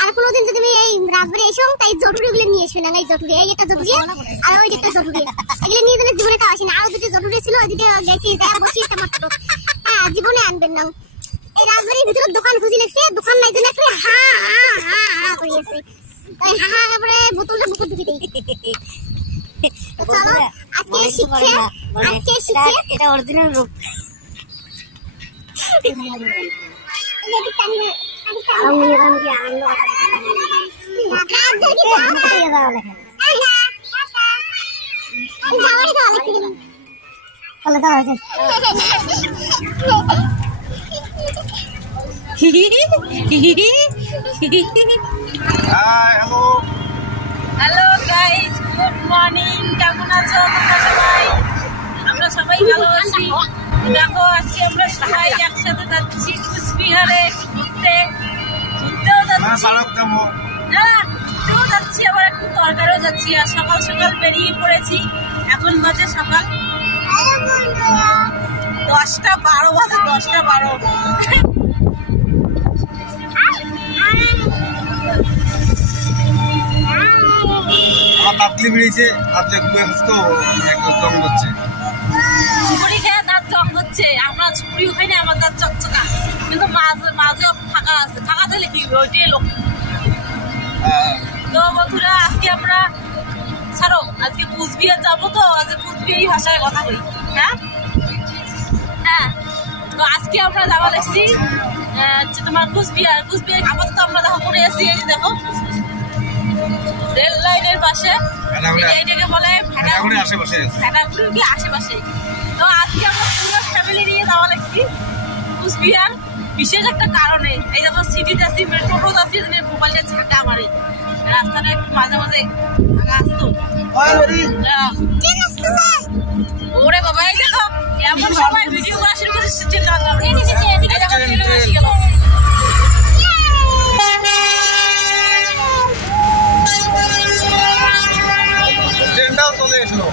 আর কোনোদিন যদি তুমি এই রাজবাড়ি এসো তাই জটুরিগুলো নিয়ে এসবে না, এই জটুরি, এই একটা জটুরি আর ওই একটা জটুরি, এগুলো নিয়ে গেলে জীবনে খাওয়া আসে না। আরো দুটো জটুরি ছিল ওইদিকে গেছি বসিয়েছে মাত্র, হ্যাঁ জীবনে আনবেন না। এই রাজবাড়ির ভিতরে দোকান খুঁজি লাগছে, দোকান নাই জন্য একটু হা হা হা হা করিয়েছে, তাই হা হা করে বোতলটা বুকুর দিকে দেই। চলো আজকে শিখে এটা অরিজিনাল রূপ। Hello guys, good morning. কেমন আছো তোমরা সবাই? আমরা সবাই ভালো আছি। দেখো আজকে আমরা সবাই একসাথে যাচ্ছি কুচবিহারে ঘুরতেও যাচ্ছি, আবার একটু তরকারিও যাচ্ছি। আর সকাল সকাল বেরিয়ে পড়েছি, এখন বাজে সকাল 10:12 বাজে, 10:12। দাঁতলি বেরিয়েছে, দাঁতলে জং হচ্ছে, সুপুরি খেয়ে দাঁত জং হচ্ছে। আমরা সুপুরিও খাই না, আমার দাঁত চকচকা, কিন্তু মাঝে মাঝে ফাঁকা আছে, ফাঁকা দিলে কি ওইটাই লোক। তো বন্ধুরা আজকে আমরা ছাড়ো, আজকে কুচবিহার যাবো, তো আজকে কুচবিহারি ভাষায় কথা বলি। হ্যাঁ হ্যাঁ, তো আজকে আমরা যাওয়া লাগছি তোমার কুচবিহার। আপাতত আমরা দেখো করে এসেছি, এই দেখো রেল লাইনের পাশে, এইটাকে বলে ভেটাগুড়ি আশেপাশে। তো আজকে আমরা পুরো ফ্যামিলি নিয়ে যাওয়া লাগছি কুচবিহার, বিশেষ একটা কারণে। এই দেখো সিটি যাচ্ছি, টোটো যাচ্ছি, মোবাইল যাচ্ছে আমারই রাস্তাটা একটু মাঝে মাঝে ফাঁকা আসতো। ওরে বাবা, এই দেখো এমন সময় ভিডিও করা শুরু করেছে, গেল। ট্রেনটাও চলে এসলো।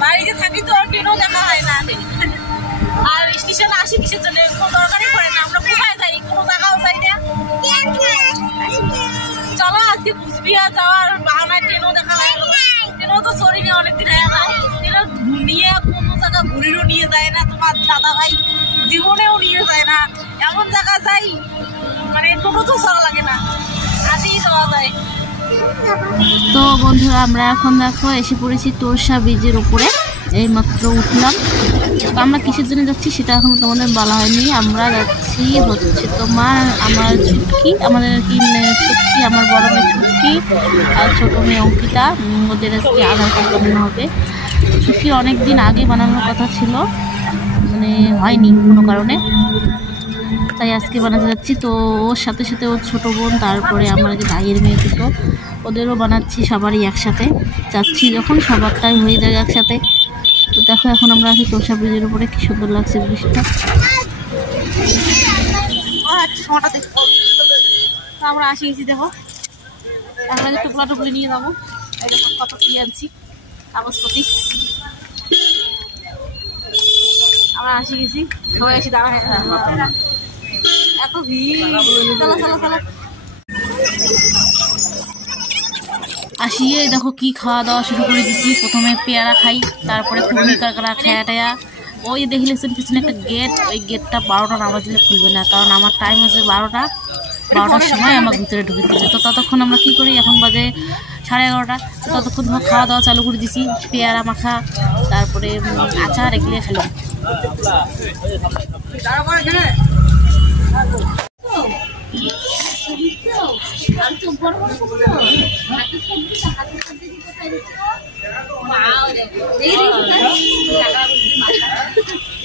বাড়িতে থাকি তো আর ট্রেনও দেখা হয় না, আর স্টেশনে আসি কিসের জন্য? কোনো দরকারই পড়ে না। আমরা কোথায় যাই? কোনো জায়গাও যাই না। চলো আজকে কুচবিহার যাওয়ার বাহানায় ট্রেনও দেখা হয়, ট্রেনও তো চড়িনি অনেকদিন হয়ে যায়। ট্রেনও নিয়ে কোনো জায়গা ঘুরিরও নিয়ে যায় না, তোমার দাদা ভাই জীবনেও নিয়ে যায় না। এমন জায়গা যাই মানে টোটো তো চলা লাগে না, আজই যাওয়া যায়। তো বন্ধুরা আমরা এখন দেখো এসে পড়েছি তোরসা ব্রিজের উপরে, এই মাত্র উঠলাম। তো আমরা কিসের জন্য যাচ্ছি সেটা এখন তোমাদের বলা হয়নি। আমরা যাচ্ছি হচ্ছে তোমার আমার ছুটকি, আমাদের আর কি ছুটকি, আমার বড় মেয়ে ছুটকি আর ছোটো মেয়ে অঙ্কিতা, ওদের আজকে আধার কার্ড বানানো হবে। ছুটকি অনেক দিন আগে বানানোর কথা ছিল, মানে হয়নি কোনো কারণে, তাই আজকে বানাতে যাচ্ছি। তো ওর সাথে সাথে ওর ছোটো বোন, তারপরে আমার যে ভাইয়ের মেয়ে দুটো, ওদেরও বানাচ্ছি, সবারই একসাথে যাচ্ছি যখন সবারটাই হয়ে যায় একসাথে। তো দেখো এখন আমরা আছি তোরসা ব্রিজের উপরে, কি সুন্দর লাগছে ব্রিজটা। তো আমরা আসি গেছি, দেখো আমরা যে টুকলা টুকলি নিয়ে যাবো, এই দেখো কত কি আনছি কাগজপত্র। আমরা আসি গেছি, সবাই এসে দাঁড়া এত ভিড়। চলো চলো চলো আসিয়ে দেখো কি খাওয়া দাওয়া শুরু করে দিচ্ছি। প্রথমে পেয়ারা খাই, তারপরে কুড়ি কাকড়া খেয়া টেয়া। ওই দেখলেছেন পিছনে একটা গেট, ওই গেটটা 12টা না বাজলে খুলবে না, কারণ আমার টাইম আছে 12টার সময় আমার ভিতরে ঢুকে দিচ্ছে। তো ততক্ষণ আমরা কি করি, এখন বাজে 11:30, তো ততক্ষণ ধর খাওয়া দাওয়া চালু করে দিছি। পেয়ারা মাখা, তারপরে আচার, এগুলো খেলাম।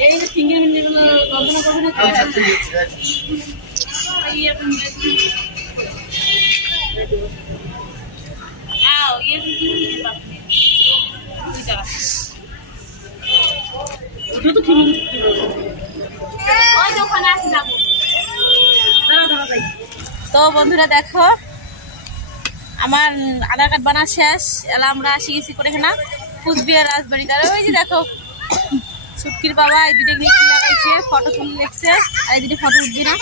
এই যে ফিঙ্গার মিন্ডিগুলো রন্ধনা করবে না, তো বন্ধুরা দেখো আমার আধার কার্ড বানা শেষ, এলা আমরা আসি গেছি করে না। কুচবিহার রাজবাড়িতে। আর ওই যে দেখো ছুটকির বাবা এই দিকে লিখে লাগাইছে, ফটো তুলে লিখছে, আর এই দিকে ফটো উঠবে না।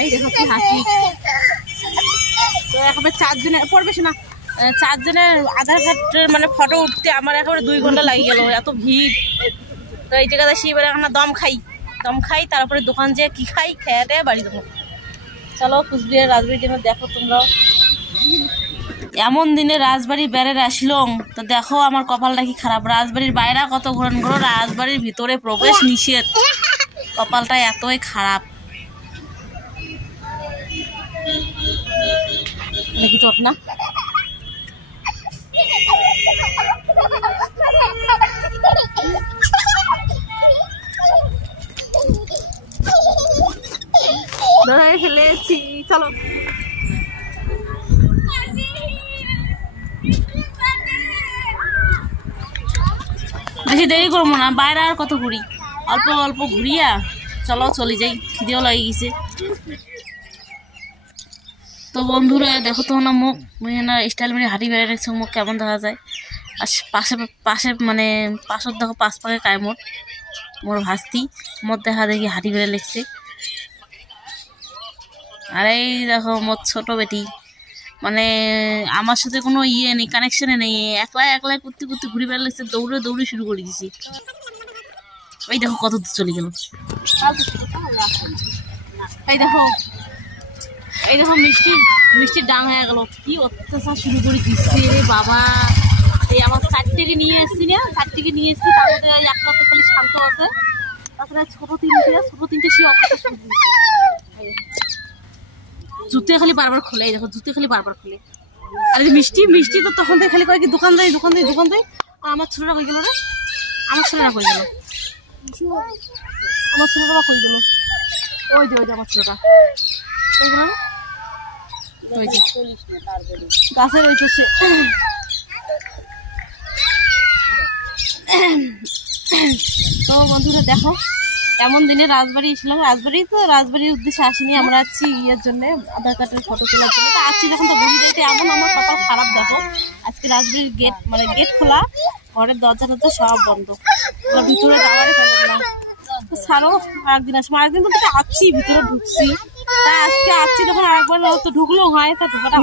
এই দেখো কি হাসি। তো একেবারে 4 জনের পড়বে না, 4 জনের আধার কার্ডের মানে ফটো উঠতে আমার একেবারে 2 ঘন্টা লাগে গেল, এত ভিড়। তো এই জায়গাতে সে এবারে আমরা দম খাই, তারপরে দোকান যেয়ে কি খাই, খেয়ে বাড়ি দেবো। চলো কুচবিহার রাজবাড়ির জন্য দেখো তোমরাও। এমন দিনে রাজবাড়ি বেড়ে আসলাম, তো দেখো আমার কপালটা কি খারাপ। রাজবাড়ির বাইরে কত ঘোরান ঘোরো, রাজবাড়ির ভিতরে প্রবেশ নিষেধ। কপালটা এতই খারাপ নাকি তোর না। ধরে ফেলেছি, চলো। বেশি দেরি করবো না, বাইরে আর কত ঘুরি, অল্প অল্প ঘুরিয়া চলো চলে যাই, খিদেও লাগে গেছে। তো বন্ধুরা দেখো তো না মুখ না স্টাইল মেরে হাঁটি বেড়ে রেখেছে, মুখ কেমন দেখা যায়। আর পাশে মানে পাশর দেখো 5 পাকে কায়মোর মোর ভাস্তি মোর দেখা দেখি হাঁটি বেড়ে লেগছে। আর এই দেখো মোর ছোট বেটি, মানে আমার সাথে কোনো ইয়ে নেই, কানেকশনে নেই, একলাই করতে ঘুরে বেড়ে লেগছে, দৌড়ে শুরু করে দিছি। এই দেখো কত দূর চলে গেল। এই দেখো মিষ্টির ডাং হয়ে গেল, কি অত্যাচার শুরু করে দিচ্ছে রে বাবা। এই আমার 4 থেকে নিয়ে এসছি না, 4 থেকে নিয়ে এসছি, তার মধ্যে একটা তো খালি শান্ত আছে, তারপরে ছোট তিনটে সে অত্যাচার শুরু করছে। জুতে খালি বারবার খোলে, দেখো জুতে খালি বারবার খোলে। আর মিষ্টি তো তখন থেকে খালি কয় কি দোকান দেয়। আর আমার ছোটরা কই গেল রে, আমার ছোটরা কই গেল, কই গেল। ওই যে আমার ছোটরা গাছের ওই পাশে। তো বন্ধুরা দেখো এমন দিনে রাজবাড়ি এসেছিলাম, রাজবাড়ির উদ্দেশ্যে আসিনি, আমরা আছি ইয়ের জন্য, আধার কার্ডের ফটো তোলার জন্য। তো আসছি যখন তো বন্ধু যাইতে এমন আমার কপাল খারাপ। দেখো আজকে রাজবাড়ির গেট খোলা, ঘরের দরজা সব বন্ধ, ভিতরে যাওয়ারই পেলাম না। তো ছাড়ো, আরেকদিন আসবো। আরেকদিন বলতে আসছি, ভিতরে ঢুকছি, তাই আজকে আসছি যখন আরেকবার তো ঢুকলেও হয়, তা ঢুকাটা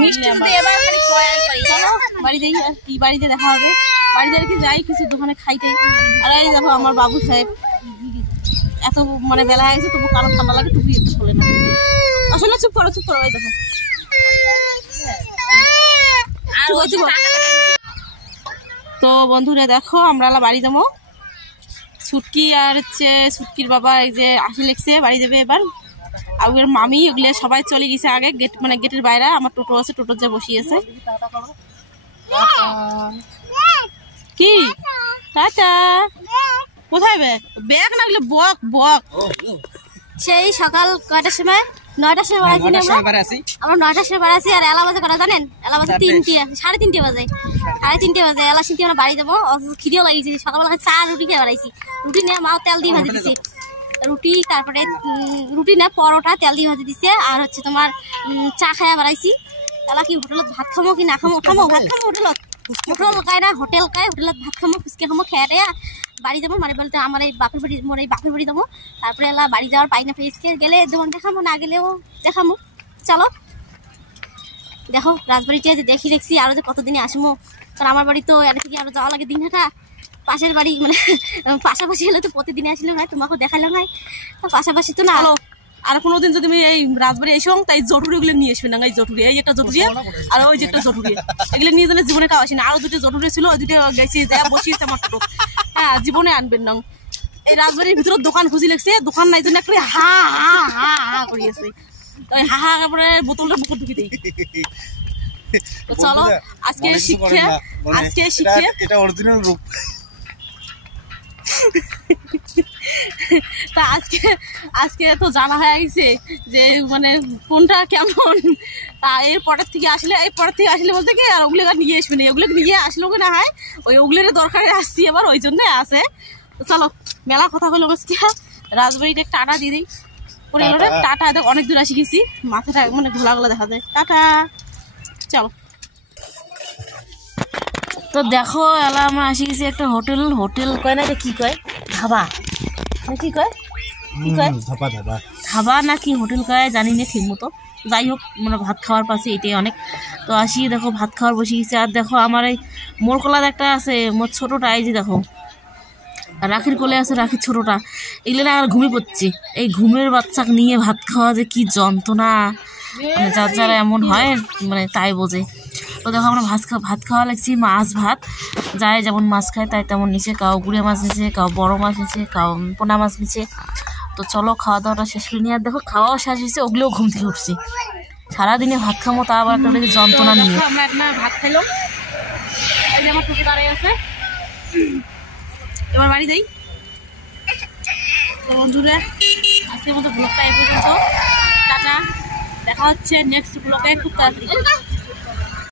বাড়ি যাই। আর কি বাড়িতে দেখা হবে, বাড়িতে আর কি যাই কিছু দোকানে খাইতে। আর এই দেখো আমার বাবু সাহেব, এত মানে বেলা হয়ে গেছে তবু কারণ ঠান্ডা লাগে, টুপি একটু খোলে না। আসলে চুপ করো। এই দেখো তো বন্ধুরা দেখো আমরা বাড়ি যাবো। ছুটকি আর হচ্ছে ছুটকির বাবা এই যে আসি লেগছে, বাড়ি যাবে এবার। আর ওর মামি ওগুলো সবাই চলে গেছে আগে, গেটের বাইরে আমার টোটো আছে, টোটোর যা বসিয়েছে। কি টাটা, কোথায় ব্যাগ না বক। সেই সকাল কয়টার সময়? 9টার সময় বাড়াইছি না আমরা 9টার সময় বাড়াইছি। আর এলা বাজে কটা জানেন? এলা বাজে 3টে, 3:30 বাজে, 3:30 বাজে। এলা শুনতে আমরা বাড়ি যাবো, খিদেও লাগিয়েছি। সকালবেলা চা রুটি খেয়ে বাড়াইছি, রুটি নিয়ে মাও তেল দিয়ে ভাজি দিচ্ছে, রুটি তারপরে রুটি না পরোটা তেল দিয়ে ভাজি দিচ্ছে। আর হচ্ছে তোমার চা খাইয়া বাড়াইছি। এলা কি হোটেলত ভাত খামো কি না খামো? ভাত খামো হোটেলত, হোটেল খাই হোটেলত ভাত খামো, ফুচকা খামো, খেয়ে বাড়ি যাবো। মানে বলতে আমার এই বাপের বাড়ি যাবো। তারপরে এলা বাড়ি যাওয়ার পাই না, ফেসকে গেলে দোকান দেখাবো, না গেলেও দেখাবো। চলো দেখো রাজবাড়িটা যে দেখছি, আরো যে কতদিনে আসবো। কারণ আমার বাড়ি তো এর থেকে আরো যাওয়া লাগে দিনহাটা, পাশের বাড়ি মানে পাশাপাশি হলে তো প্রতিদিনে আসলে হয়, তোমাকেও দেখালো হয়, তো পাশাপাশি তো না। আর কোনোদিন যদি তুমি এই রাজবাড়ি এসো, তাই জটুরি গুলো নিয়ে আসবে না। এই জটুরি, এই একটা জটুরি আর ওই যে একটা জটুরি, এগুলো নিয়ে গেলে জীবনে কাউ আসে না। আরো 2টা জটুরি ছিল, ওই 2টা গেছি বসিয়েছে আমার টোটো। হ্যাঁ জীবনে আনবেন না। এই রাজবাড়ির ভিতরে দোকান খুঁজি লেগছে, দোকান নাই জন্য একটা হা করিয়েছে। ওই হা করে বোতলটা বুকুর ঢুকি দেই। তো চলো আজকে শিখে এটা অরিজিনাল রূপ। তা আজকে তো জানা হয়ে গেছে যে মানে কোনটা কেমন। তা এর পরের থেকে আসলে বলতে কি আর ওগুলো নিয়ে আসবে না, ওগুলো নিয়ে আসলেও না হয়, ওগুলোর দরকারে আসছি এবার, ওই জন্য আছে। তো চলো মেলা কথা হলো আজকে, রাজবাড়িটা টাটা দিয়ে দিই করে এলো রে। টাটা, অনেক দূর আসি গেছি, মাথাটা মানে ঘোলা দেখা যায়। টাটা, চলো। তো দেখো এলা আমরা আসি গেছি একটা হোটেল কয় না, কি কয় ধাবা না কি কয় ধাবা না কি হোটেল কয় জানি না ঠিক মতো। যাই হোক মানে ভাত খাওয়ার পাশে এটাই অনেক। তো আসি দেখো ভাত খাওয়ার বসে গেছি। আর দেখো আমার এই মোর কলার একটা আছে, মোর ছোটোটা এই যে দেখো, আর রাখির কোলে আছে রাখির ছোটোটা, এগুলো না আর ঘুমিয়ে পড়ছি। এই ঘুমের বাচ্চাকে নিয়ে ভাত খাওয়া যে কি যন্ত্রণা, মানে যার যারা এমন হয় মানে তাই বোঝে। তো দেখো আমরা ভাত খাওয়া লাগছি, মাছ ভাত যায় যেমন মাছ খায় তাই তেমন নিচে, কাউ গুড়ে মাছ নিচে, কাউ বড় মাছ নিচে, কাউ পোনা মাছ নিচে। তো চলো খাওয়া দাওয়াটা শেষ করে নিয়ে। আর দেখো খাওয়াও শেষ হয়েছে, ওগুলোও ঘুম থেকে উঠছি। সারাদিনে ভাত খামো তা আবার একটা যন্ত্রণা নিয়ে। আমরা একটা ভাত খাইলাম, এই যে আমার টুকু দাঁড়িয়ে আছে, এবার বাড়ি যাই। তো বন্ধুরা আজকের মতো ব্লগটা এই পর্যন্ত, টাটা, দেখা হচ্ছে নেক্সট ব্লগে খুব তাড়াতাড়ি।